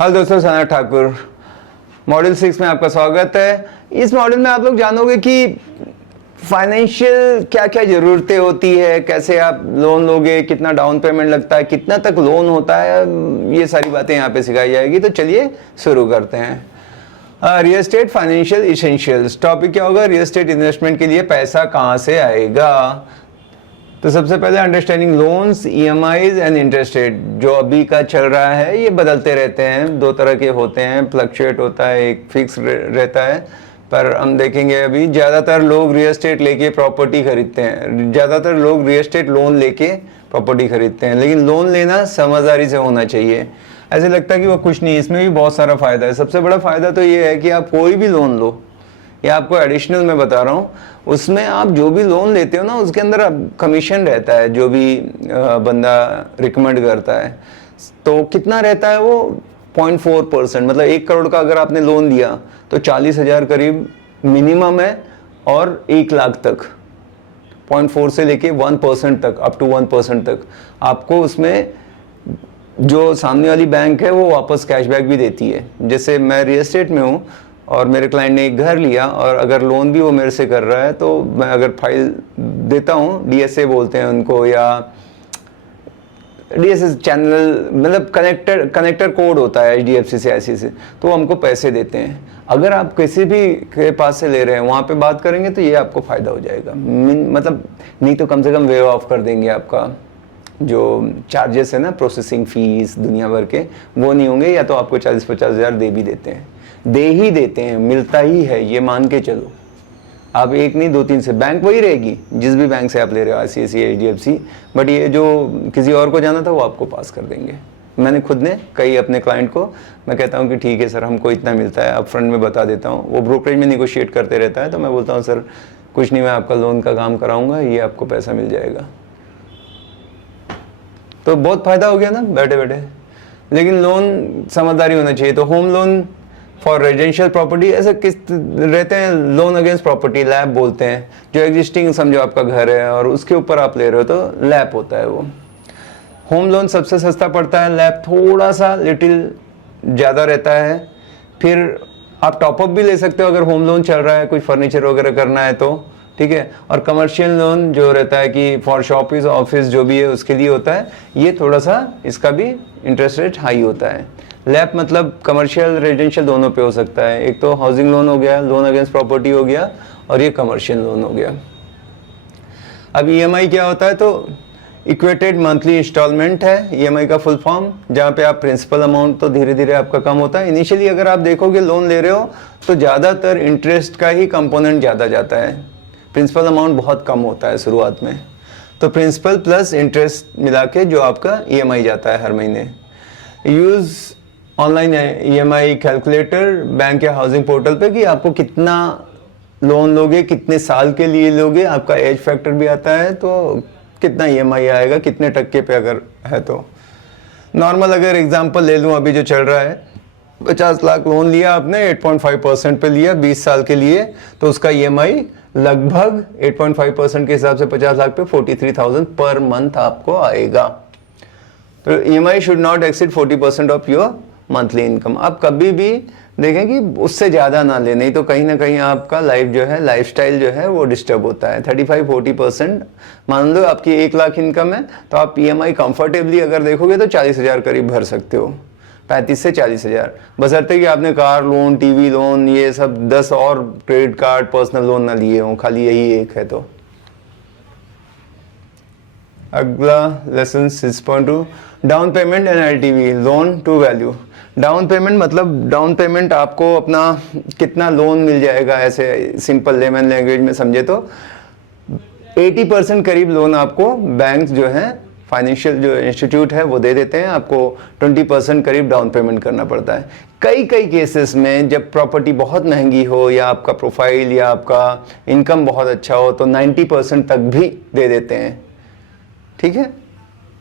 Hello दोस्तों, सना Thakur module 6 में आपका स्वागत है। इस मॉड्यूल में आप लोग जानोगे कि फाइनेंशियल क्या क्या ज़रूरतें होती है, कैसे आप लोन लोगे, कितना डाउन पेमेंट लगता है, कितना तक लोन होता है, ये सारी बातें यहाँ पे सिखाई जाएगी। तो चलिए शुरू करते हैं। Real estate financial essentials topic क्या होगा? रियल एस्टेट इन्वेस्टमेंट के लिए पैसा कहाँ से आएगा। तो सबसे पहले understanding loans, EMIs and interest rate. जो अभी का चल रहा है ये बदलते रहते हैं, दो तरह के होते हैं, फ्लक्चुएट होता है, एक फिक्स रहता है। पर हम देखेंगे अभी ज़्यादातर लोग रियल एस्टेट लेके प्रॉपर्टी खरीदते हैं, ज़्यादातर लोग रियल एस्टेट लोन लेके प्रॉपर्टी खरीदते हैं। लेकिन लोन लेना समझदारी से होना चाहिए। ऐसे लगता है कि वो कुछ नहीं, इसमें भी बहुत सारा फ़ायदा है। सबसे बड़ा फ़ायदा तो ये है कि आप कोई भी लोन लो, या आपको एडिशनल मैं बता रहा हूँ, उसमें आप जो भी लोन लेते हो ना उसके अंदर कमीशन रहता है, जो भी बंदा रिकमेंड करता है। तो कितना रहता है वो? 0.4%। मतलब 1 करोड़ का अगर आपने लोन लिया तो 40,000 करीब मिनिमम है, और 1 लाख तक 0.4 से लेके 1% तक, अप टू 1% तक आपको उसमें जो सामने वाली बैंक है वो वापस कैशबैक भी देती है। जैसे मैं रियल एस्टेट में हूँ और मेरे क्लाइंट ने एक घर लिया, और अगर लोन भी वो मेरे से कर रहा है तो मैं अगर फाइल देता हूँ, डीएसए बोलते हैं उनको, या डीएसए चैनल मतलब कनेक्टर कोड होता है एचडीएफसी से, ऐसी से, तो वो हमको पैसे देते हैं। अगर आप किसी भी के पास से ले रहे हैं वहाँ पे बात करेंगे तो ये आपको फ़ायदा हो जाएगा। मतलब नहीं तो कम से कम वेव ऑफ कर देंगे, आपका जो चार्जेस है ना, प्रोसेसिंग फीस दुनिया भर के, वो नहीं होंगे, या तो आपको 40-50 हज़ार दे भी देते हैं, दे ही देते हैं, मिलता ही है, ये मान के चलो। आप एक नहीं 2-3 से, बैंक वही रहेगी जिस भी बैंक से आप ले रहे हो, आईसीआईसीआई, एचडीएफसी, बट ये जो किसी और को जाना था वो आपको पास कर देंगे। मैंने खुद ने कई अपने क्लाइंट को मैं कहता हूँ कि ठीक है सर, हमको इतना मिलता है, अप फ्रंट में बता देता हूँ। वो ब्रोकरेज में निगोशिएट करते रहता है, तो मैं बोलता हूँ सर कुछ नहीं, मैं आपका लोन का काम कराऊंगा, ये आपको पैसा मिल जाएगा। तो बहुत फ़ायदा हो गया ना बैठे बैठे। लेकिन लोन समझदारी होना चाहिए। तो home loan for residential property, ऐसे किस रहते हैं, लोन अगेंस्ट प्रॉपर्टी, लैप बोलते हैं। जो एग्जिस्टिंग समझो आपका घर है और उसके ऊपर आप ले रहे हो तो लैप होता है वो। होम लोन सबसे सस्ता पड़ता है, लैप थोड़ा सा लिटिल ज़्यादा रहता है। फिर आप टॉपअप भी ले सकते हो अगर होम लोन चल रहा है, कोई फर्नीचर वगैरह करना है तो, ठीक है। और कमर्शियल लोन जो रहता है कि फॉर शॉपिस ऑफिस जो भी है उसके लिए होता है, ये थोड़ा सा इसका भी इंटरेस्ट रेट हाई होता है। लैप मतलब कमर्शियल रेजिडेंशियल दोनों पे हो सकता है। एक तो हाउसिंग लोन हो गया, लोन अगेंस्ट प्रॉपर्टी हो गया, और ये कमर्शियल लोन हो गया। अब ईएमआई क्या होता है? तो इक्वेटेड मंथली इंस्टॉलमेंट है ईएमआई का फुल फॉर्म, जहाँ पे आप प्रिंसिपल अमाउंट तो धीरे धीरे आपका कम होता है। इनिशियली अगर आप देखोगे लोन ले रहे हो तो ज़्यादातर इंटरेस्ट का ही कंपोनेंट ज़्यादा जाता है, प्रिंसिपल अमाउंट बहुत कम होता है शुरुआत में। तो प्रिंसिपल प्लस इंटरेस्ट मिला के जो आपका ईएमआई जाता है हर महीने। Use online EMI calculator bank या हाउसिंग पोर्टल पे कि आपको कितना लोन लोगे, कितने साल के लिए लोगे, आपका एज फैक्टर भी आता है, तो कितना ईएमआई आएगा, कितने टक्के पे अगर है तो। नॉर्मल अगर एग्जांपल ले लूँ, अभी जो चल रहा है, 50 लाख लोन लिया आपने, 8.5% पे लिया 20 साल के लिए, तो उसका ईएमआई लगभग 8.5% के हिसाब से 50 लाख पे 43,000 पर मंथ आपको आएगा। तो EMI should not exceed 40% of your monthly income. आप कभी भी देखें कि उससे ज़्यादा ना ले, नहीं तो कहीं ना कहीं आपका लाइफ जो है, लाइफस्टाइल जो है वो डिस्टर्ब होता है। 35-40%, मान लो आपकी 1 लाख इनकम है तो आप ईएमआई कंफर्टेबली अगर देखोगे तो 40,000 करीब भर सकते हो, 35 से 40,000, बशर्ते कि आपने कार लोन, टीवी लोन, ये सब 10 और क्रेडिट कार्ड, पर्सनल लोन ना लिए हों, खाली यही एक है तो। अगला lesson 6.2, down payment and LTV, loan to value. Down payment मतलब डाउन पेमेंट आपको अपना कितना लोन मिल जाएगा, ऐसे सिंपल लेमन लैंग्वेज में समझे तो 80% करीब लोन आपको बैंक जो है, फाइनेंशियल जो इंस्टीट्यूट है वो दे देते हैं। आपको 20% करीब डाउन पेमेंट करना पड़ता है। कई केसेस में जब प्रॉपर्टी बहुत महंगी हो, या आपका प्रोफाइल या आपका इनकम बहुत अच्छा हो, तो 90% तक भी दे देते हैं, ठीक है।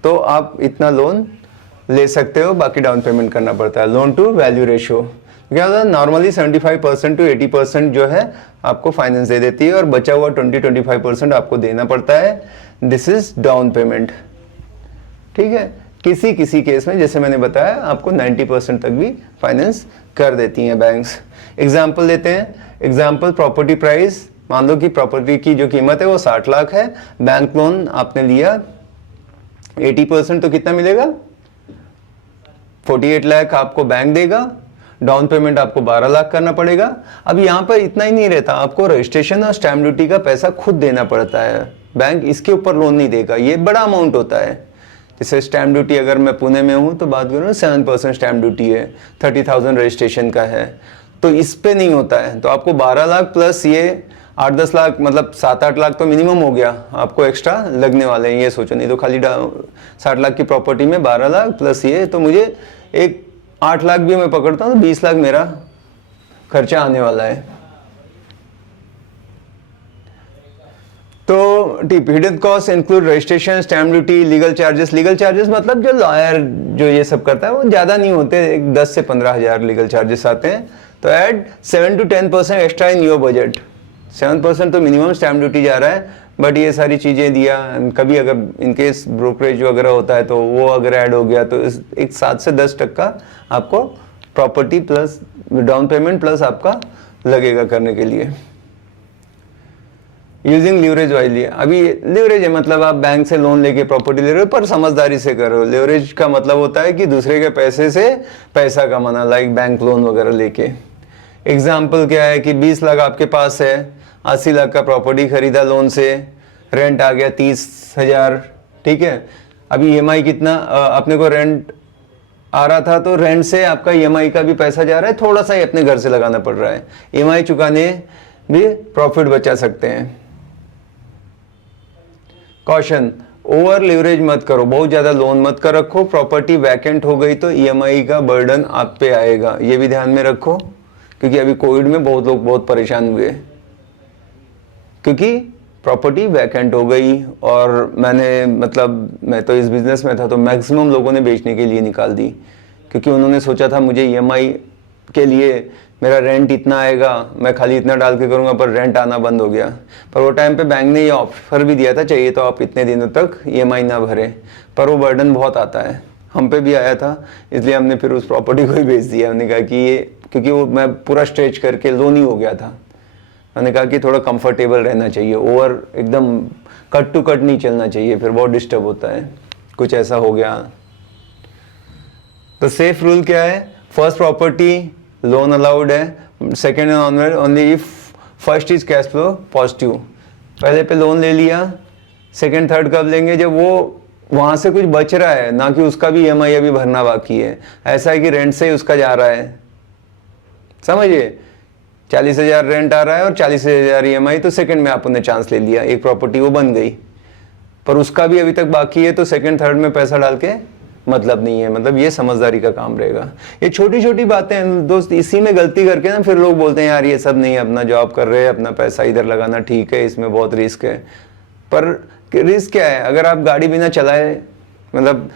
तो आप इतना लोन ले सकते हो, बाकी डाउन पेमेंट करना पड़ता है। लोन टू वैल्यू रेशियो क्या होता है? नॉर्मली 75% to 80% जो है आपको फाइनेंस दे देती है, और बचा हुआ 20-25% आपको देना पड़ता है। दिस इज डाउन पेमेंट, ठीक है। किसी किसी केस में जैसे मैंने बताया आपको 90% तक भी फाइनेंस कर देती हैं बैंक्स। एग्जाम्पल लेते हैं, एग्जाम्पल प्रॉपर्टी प्राइस, मान लो कि प्रॉपर्टी की जो कीमत है वो 60 लाख है, बैंक लोन आपने लिया 80%, तो कितना मिलेगा 48 लाख आपको बैंक देगा, डाउन पेमेंट आपको 12 लाख करना पड़ेगा। अब यहाँ पर इतना ही नहीं रहता, आपको रजिस्ट्रेशन और स्टैम्प ड्यूटी का पैसा खुद देना पड़ता है, बैंक इसके ऊपर लोन नहीं देगा, ये बड़ा अमाउंट होता है। जैसे स्टैम्प ड्यूटी अगर मैं पुणे में हूँ तो बात करूँ 7% स्टैम्प ड्यूटी है, 30,000 रजिस्ट्रेशन का है, तो इस पे नहीं होता है। तो आपको 12 लाख प्लस ये 8-10 लाख, मतलब 7-8 लाख तो मिनिमम हो गया आपको एक्स्ट्रा लगने वाले हैं, ये सोचो। नहीं तो खाली 60 लाख की प्रॉपर्टी में 12 लाख प्लस ये, तो मुझे एक 8 लाख भी मैं पकड़ता हूँ तो 20 लाख मेरा खर्चा आने वाला है। तो hidden cost include registration, stamp duty, legal charges. Legal charges मतलब जो लॉयर जो ये सब करता है वो ज़्यादा नहीं होते, 10 से 15 हज़ार लीगल चार्जेस आते हैं। तो add 7 to 10% extra in your budget. 7% तो मिनिमम स्टैम्प ड्यूटी जा रहा है, बट ये सारी चीज़ें दिया, कभी अगर इनकेस ब्रोकरेज वगैरह होता है तो वो अगर ऐड हो गया तो एक 7 से 10% आपको property plus down payment plus आपका लगेगा करने के लिए। यूजिंग लीवरेज वाइजली, अभी लीवरेज है मतलब आप बैंक से लोन लेके प्रॉपर्टी ले रहे हो, पर समझदारी से करो। लीवरेज का मतलब होता है कि दूसरे के पैसे से पैसा कमाना, लाइक बैंक लोन वगैरह लेके। एग्जाम्पल क्या है कि 20 लाख आपके पास है, 80 लाख का प्रॉपर्टी खरीदा लोन से, रेंट आ गया 30,000, ठीक है। अभी EMI कितना अपने को रेंट आ रहा था, तो रेंट से आपका EMI का भी पैसा जा रहा है, थोड़ा सा ही अपने घर से लगाना पड़ रहा है, EMI चुकाने भी प्रॉफिट बचा सकते हैं। कॉशन, ओवर लिवरेज मत करो, बहुत ज्यादा लोन मत कर रखो। प्रॉपर्टी वैकेंट हो गई तो EMI का बर्डन आप पे आएगा, ये भी ध्यान में रखो, क्योंकि अभी कोविड में बहुत लोग बहुत परेशान हुए क्योंकि प्रॉपर्टी वैकेंट हो गई। और मैं तो इस बिजनेस में था, तो मैक्सिमम लोगों ने बेचने के लिए निकाल दी, क्योंकि उन्होंने सोचा था मुझे EMI के लिए मेरा रेंट इतना आएगा, मैं खाली इतना डाल के करूँगा, पर रेंट आना बंद हो गया। पर वो टाइम पे बैंक ने ये ऑफर भी दिया था, चाहिए तो आप इतने दिनों तक EMI ना भरें, पर वो बर्डन बहुत आता है, हम पे भी आया था, इसलिए हमने फिर उस प्रॉपर्टी को ही बेच दिया। हमने कहा कि ये, क्योंकि वो मैं पूरा स्ट्रेच करके लोन ही हो गया था, मैंने कहा कि थोड़ा कंफर्टेबल रहना चाहिए, ओवर एकदम कट टू कट नहीं चलना चाहिए, फिर बहुत डिस्टर्ब होता है, कुछ ऐसा हो गया। तो सेफ रूल क्या है, फर्स्ट प्रॉपर्टी लोन अलाउड है, second and onward only if first is cash flow positive. पहले पे लोन ले लिया, सेकेंड थर्ड कब लेंगे, जब वो वहाँ से कुछ बच रहा है, ना कि उसका भी EMI अभी भरना बाकी है। ऐसा है कि रेंट से ही उसका जा रहा है, समझिए 40,000 रेंट आ रहा है और 40,000 EMI, तो सेकंड में आपने चांस ले लिया, एक प्रॉपर्टी वो बन गई, पर उसका भी अभी तक बाकी है, तो सेकंड थर्ड में पैसा डाल के मतलब नहीं है। मतलब ये समझदारी का काम रहेगा। ये छोटी छोटी बातें हैं दोस्त, इसी में गलती करके ना फिर लोग बोलते हैं यार ये सब नहीं, अपना जॉब कर रहे हैं, अपना पैसा इधर लगाना ठीक है, इसमें बहुत रिस्क है। पर रिस्क क्या है, अगर आप गाड़ी बिना चलाए, मतलब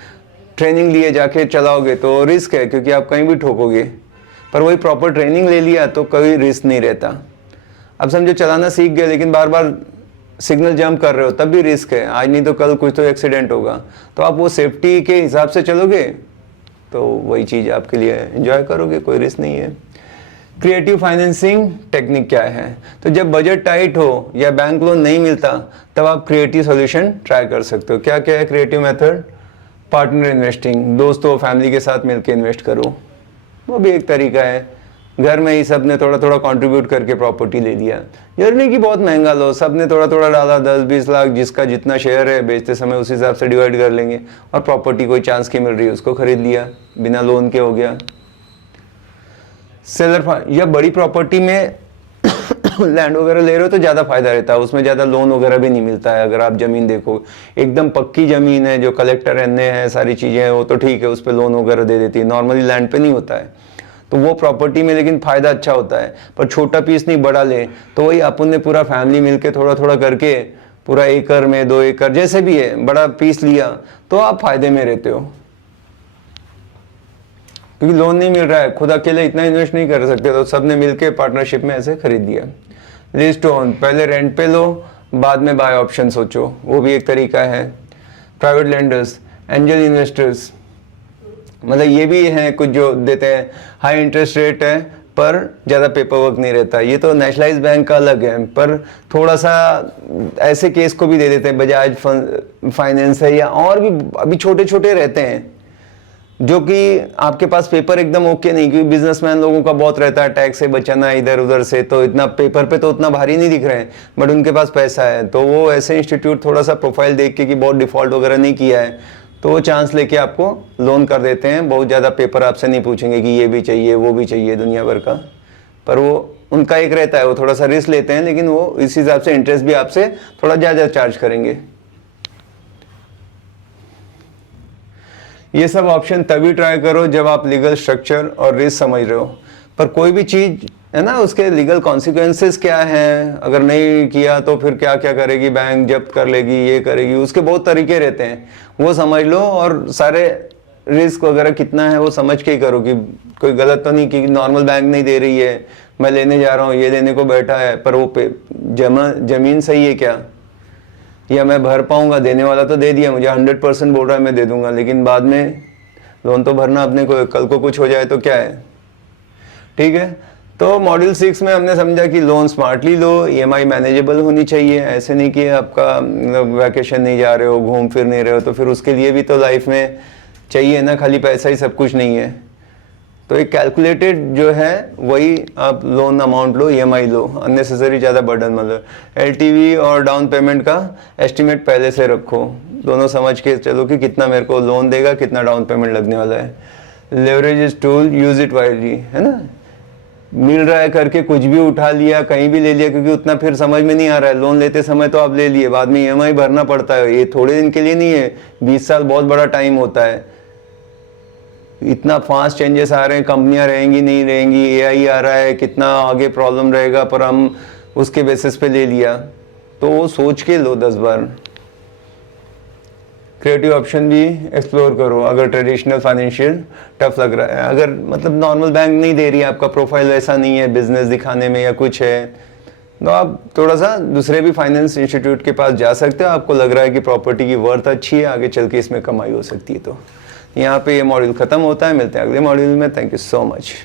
ट्रेनिंग लिए जाके चलाओगे तो रिस्क है, क्योंकि आप कहीं भी ठोकोगे। पर वही प्रॉपर ट्रेनिंग ले लिया तो कोई रिस्क नहीं रहता। अब समझो चलाना सीख गए, लेकिन बार बार सिग्नल जंप कर रहे हो, तब भी रिस्क है, आज नहीं तो कल कुछ तो एक्सीडेंट होगा। तो आप वो सेफ्टी के हिसाब से चलोगे तो वही चीज़ आपके लिए एंजॉय करोगे, कोई रिस्क नहीं है। क्रिएटिव फाइनेंसिंग टेक्निक क्या है, तो जब बजट टाइट हो या बैंक लोन नहीं मिलता, तब आप क्रिएटिव सॉल्यूशन ट्राई कर सकते हो। क्या क्या है क्रिएटिव मेथड, पार्टनर इन्वेस्टिंग, दोस्तों फैमिली के साथ मिलकर इन्वेस्ट करो, वो भी एक तरीका है। घर में ही सब ने थोड़ा थोड़ा कंट्रीब्यूट करके प्रॉपर्टी ले लिया, जरूरी नहीं कि बहुत महंगा लो, सब ने थोड़ा थोड़ा डाला, 10-20 लाख, जिसका जितना शेयर है बेचते समय उस हिसाब से डिवाइड कर लेंगे, और प्रॉपर्टी कोई चांस की मिल रही है उसको खरीद लिया, बिना लोन के हो गया। सेलर या बड़ी प्रॉपर्टी में लैंड वगैरह ले रहे हो तो ज़्यादा फायदा रहता है, उसमें ज़्यादा लोन वगैरह भी नहीं मिलता है। अगर आप ज़मीन देखो, एकदम पक्की ज़मीन है, जो कलेक्टर रहने हैं, सारी चीज़ें हैं, वो तो ठीक है, उस पर लोन वगैरह दे देती है, नॉर्मली लैंड पे नहीं होता है, तो वो प्रॉपर्टी में लेकिन फ़ायदा अच्छा होता है। पर छोटा पीस नहीं, बड़ा ले, तो वही अपन ने पूरा फैमिली मिलके थोड़ा थोड़ा करके पूरा एकड़ में 2 एकड़ जैसे भी है बड़ा पीस लिया, तो आप फायदे में रहते हो, क्योंकि लोन नहीं मिल रहा है, खुद अकेले इतना इन्वेस्ट नहीं कर सकते, तो सब ने मिलके पार्टनरशिप में ऐसे खरीद दिया। लीज टू ओन, पहले रेंट पे लो, बाद में बाय ऑप्शन सोचो, वो भी एक तरीका है। प्राइवेट लेंडर्स, एंजल इन्वेस्टर्स, मतलब ये भी हैं कुछ जो देते हैं, हाई इंटरेस्ट रेट है पर ज़्यादा पेपर वर्क नहीं रहता। ये तो नेशनलाइज बैंक का अलग है, पर थोड़ा सा ऐसे केस को भी दे देते हैं, बजाज फाइनेंस है या और भी अभी छोटे छोटे रहते हैं जो कि आपके पास पेपर एकदम ओके नहीं, क्योंकि बिजनेसमैन लोगों का बहुत रहता है टैक्स से बचाना इधर उधर से, तो इतना पेपर पे तो उतना भारी नहीं दिख रहे हैं, बट उनके पास पैसा है, तो वो ऐसे इंस्टीट्यूट थोड़ा सा प्रोफाइल देख के कि बहुत डिफॉल्ट वगैरह नहीं किया है, तो वो चांस लेके आपको लोन कर देते हैं। बहुत ज़्यादा पेपर आपसे नहीं पूछेंगे कि ये भी चाहिए वो भी चाहिए दुनिया भर का, पर वो उनका एक रहता है, वो थोड़ा सा रिस्क लेते हैं, लेकिन वो इस हिसाब से इंटरेस्ट भी आपसे थोड़ा ज़्यादा चार्ज करेंगे। ये सब ऑप्शन तभी ट्राई करो जब आप लीगल स्ट्रक्चर और रिस्क समझ रहे हो, पर कोई भी चीज़ है ना, उसके लीगल कॉन्सिक्वेंसेस क्या हैं, अगर नहीं किया तो फिर क्या क्या करेगी बैंक, जब्त कर लेगी, ये करेगी, उसके बहुत तरीके रहते हैं, वो समझ लो। और सारे रिस्क वगैरह कितना है वो समझ के ही करो कि कोई गलत तो नहीं कि नॉर्मल बैंक नहीं दे रही है, मैं लेने जा रहा हूँ, ये देने को बैठा है, पर वो जमीन सही है क्या, या मैं भर पाऊंगा, देने वाला तो दे दिया, मुझे 100% बोल रहा है मैं दे दूंगा, लेकिन बाद में लोन तो भरना अपने को, कल को कुछ हो जाए तो क्या है। ठीक है, तो मॉड्यूल 6 में हमने समझा कि लोन स्मार्टली लो, ईएमआई मैनेजेबल होनी चाहिए, ऐसे नहीं कि आपका वैकेशन नहीं जा रहे हो, घूम फिर नहीं रहे हो, तो फिर उसके लिए भी तो लाइफ में चाहिए ना, खाली पैसा ही सब कुछ नहीं है। तो एक कैलकुलेटेड जो है वही आप लोन अमाउंट लो, ईएमआई लो, अननेसेसरी ज़्यादा बर्डन मतलब। एलटीवी और डाउन पेमेंट का एस्टिमेट पहले से रखो, दोनों समझ के चलो कि कितना मेरे को लोन देगा, कितना डाउन पेमेंट लगने वाला है। Leverage is tool, use it wisely, है ना, मिल रहा है करके कुछ भी उठा लिया, कहीं भी ले लिया, क्योंकि उतना फिर समझ में नहीं आ रहा है। लोन लेते समय तो आप ले लिए, बाद में ईएमआई भरना पड़ता है, ये थोड़े दिन के लिए नहीं है, 20 साल बहुत बड़ा टाइम होता है। इतना फास्ट चेंजेस आ रहे हैं, कंपनियां रहेंगी नहीं रहेंगी, एआई आ रहा है, कितना आगे प्रॉब्लम रहेगा, पर हम उसके बेसिस पे ले लिया, तो वो सोच के लो 10 बार। क्रिएटिव ऑप्शन भी एक्सप्लोर करो अगर ट्रेडिशनल फाइनेंशियल टफ लग रहा है, अगर मतलब नॉर्मल बैंक नहीं दे रही है, आपका प्रोफाइल वैसा नहीं है बिजनेस दिखाने में या कुछ है, तो आप थोड़ा सा दूसरे भी फाइनेंस इंस्टीट्यूट के पास जा सकते हो, आपको लग रहा है कि प्रॉपर्टी की वर्थ अच्छी है, आगे चल के इसमें कमाई हो सकती है। तो यहाँ पे ये मॉड्यूल खत्म होता है, मिलते हैं अगले मॉड्यूल में। Thank you so much.